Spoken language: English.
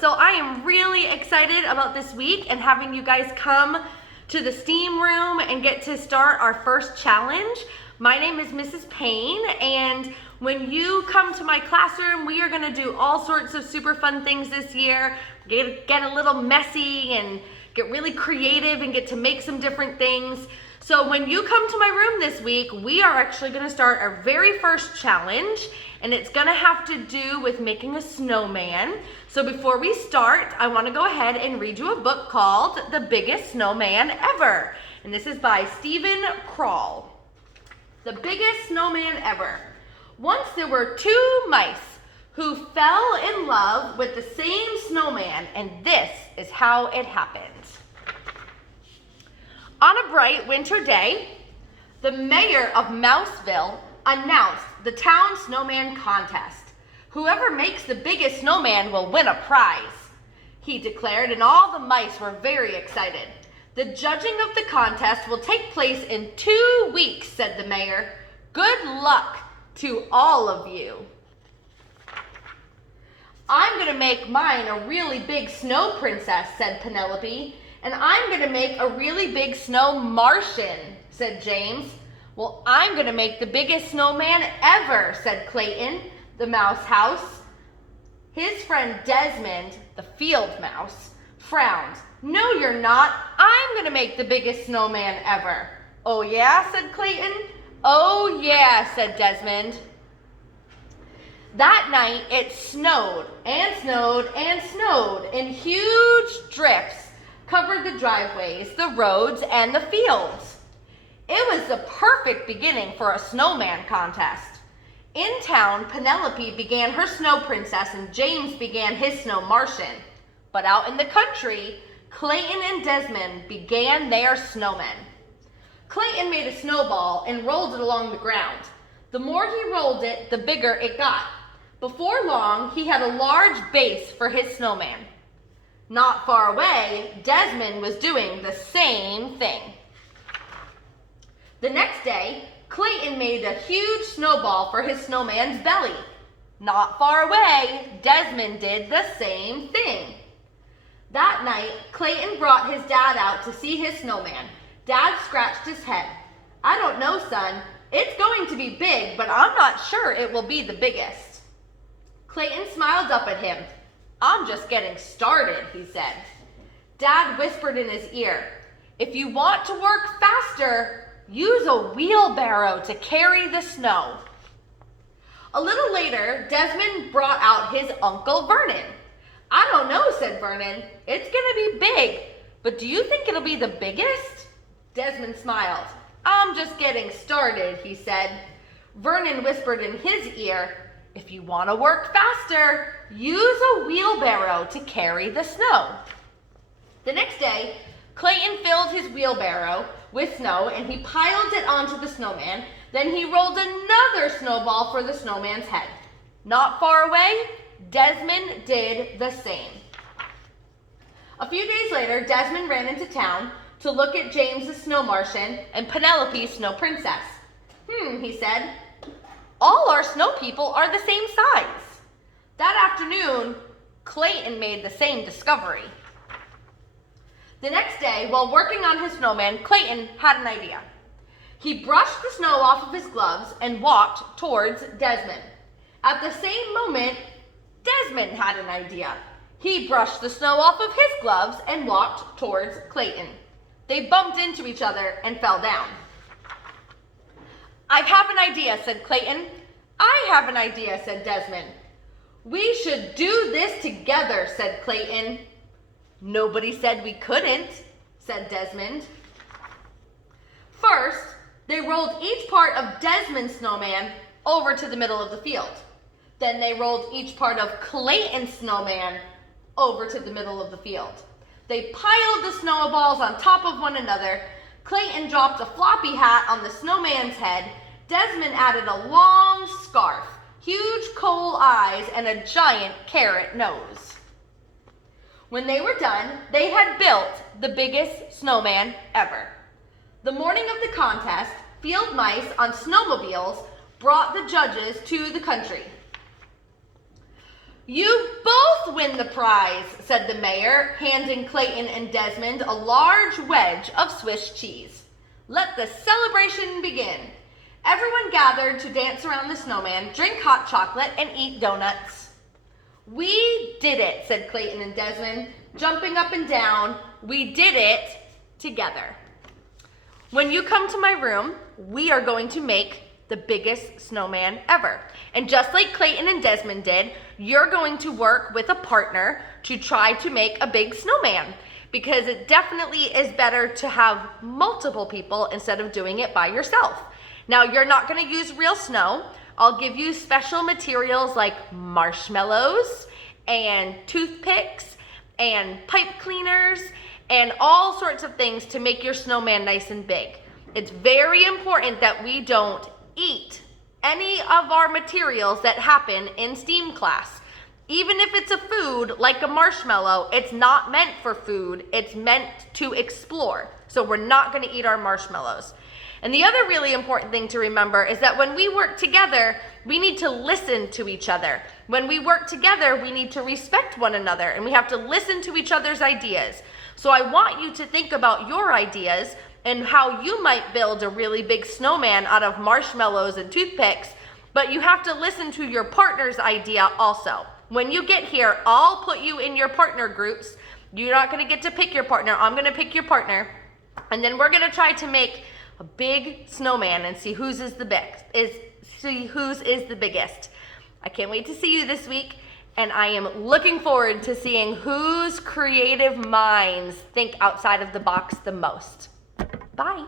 So I am really excited about this week and having you guys come to the STEAM room and get to start our first challenge. My name is Mrs. Payne, and when you come to my classroom, we are gonna do all sorts of super fun things this year. Get a little messy and get really creative and get to make some different things. So when you come to my room this week, we are actually gonna start our very first challenge, and it's gonna have to do with making a snowman. So before we start, I wanna go ahead and read you a book called The Biggest Snowman Ever. And this is by Stephen Krall. The Biggest Snowman Ever. Once there were two mice who fell in love with the same snowman, and this is how it happened. On a bright winter day, the mayor of Mouseville announced the town snowman contest. Whoever makes the biggest snowman will win a prize, he declared, and all the mice were very excited. The judging of the contest will take place in 2 weeks, said the mayor. Good luck to all of you. I'm gonna make mine a really big snow princess, said Penelope. And I'm gonna make a really big snow Martian, said James. Well, I'm gonna make the biggest snowman ever, said Clayton, the mouse house. His friend Desmond, the field mouse, frowned. No, you're not. I'm gonna make the biggest snowman ever. Oh yeah, said Clayton. Oh yeah, said Desmond. That night it snowed and snowed and snowed in huge drifts covered the driveways, the roads, and the fields. It was the perfect beginning for a snowman contest. In town, Penelope began her snow princess and James began his snow Martian. But out in the country, Clayton and Desmond began their snowmen. Clayton made a snowball and rolled it along the ground. The more he rolled it, the bigger it got. Before long, he had a large base for his snowman. Not far away, Desmond was doing the same thing. The next day, Clayton made a huge snowball for his snowman's belly. Not far away, Desmond did the same thing. That night, Clayton brought his dad out to see his snowman. Dad scratched his head. I don't know, son. It's going to be big, but I'm not sure it will be the biggest. Clayton smiled up at him. I'm just getting started, he said. Dad whispered in his ear, if you want to work faster, use a wheelbarrow to carry the snow. A little later, Desmond brought out his Uncle Vernon. I don't know, said Vernon. It's gonna be big, but do you think it'll be the biggest? Desmond smiled. I'm just getting started, he said. Vernon whispered in his ear, if you want to work faster, use a wheelbarrow to carry the snow. The next day, Clayton filled his wheelbarrow with snow and he piled it onto the snowman. Then he rolled another snowball for the snowman's head. Not far away, Desmond did the same. A few days later, Desmond ran into town to look at James's snow Martian and Penelope's snow princess. He said, all our snow people are the same size. That afternoon, Clayton made the same discovery. The next day, while working on his snowman, Clayton had an idea. He brushed the snow off of his gloves and walked towards Desmond. At the same moment, Desmond had an idea. He brushed the snow off of his gloves and walked towards Clayton. They bumped into each other and fell down. I have an idea, said Clayton. I have an idea, said Desmond. We should do this together, said Clayton. Nobody said we couldn't, said Desmond. First, they rolled each part of Desmond's snowman over to the middle of the field. Then they rolled each part of Clayton's snowman over to the middle of the field. They piled the snowballs on top of one another. Clayton dropped a floppy hat on the snowman's head. Desmond added a long scarf, huge coal eyes, and a giant carrot nose. When they were done, they had built the biggest snowman ever. The morning of the contest, field mice on snowmobiles brought the judges to the country. You both both win the prize, said the mayor, handing Clayton and Desmond a large wedge of Swiss cheese. Let the celebration begin. Everyone gathered to dance around the snowman, drink hot chocolate, and eat donuts. We did it, said Clayton and Desmond, jumping up and down. We did it together. When you come to my room, we are going to make the biggest snowman ever. And just like Clayton and Desmond did, you're going to work with a partner to try to make a big snowman, because it definitely is better to have multiple people instead of doing it by yourself. Now, you're not going to use real snow. I'll give you special materials like marshmallows and toothpicks and pipe cleaners and all sorts of things to make your snowman nice and big. It's very important that we don't eat any of our materials that happen in STEAM class. Even if it's a food like a marshmallow, it's not meant for food, it's meant to explore. So we're not going to eat our marshmallows. And the other really important thing to remember is that when we work together, we need to listen to each other. When we work together, we need to respect one another, and we have to listen to each other's ideas. So I want you to think about your ideas and how you might build a really big snowman out of marshmallows and toothpicks, but you have to listen to your partner's idea also. When you get here, I'll put you in your partner groups. You're not going to get to pick your partner. I'm going to pick your partner, and then we're going to try to make a big snowman and see whose is the biggest. I can't wait to see you this week, and I am looking forward to seeing whose creative minds think outside of the box the most. Bye.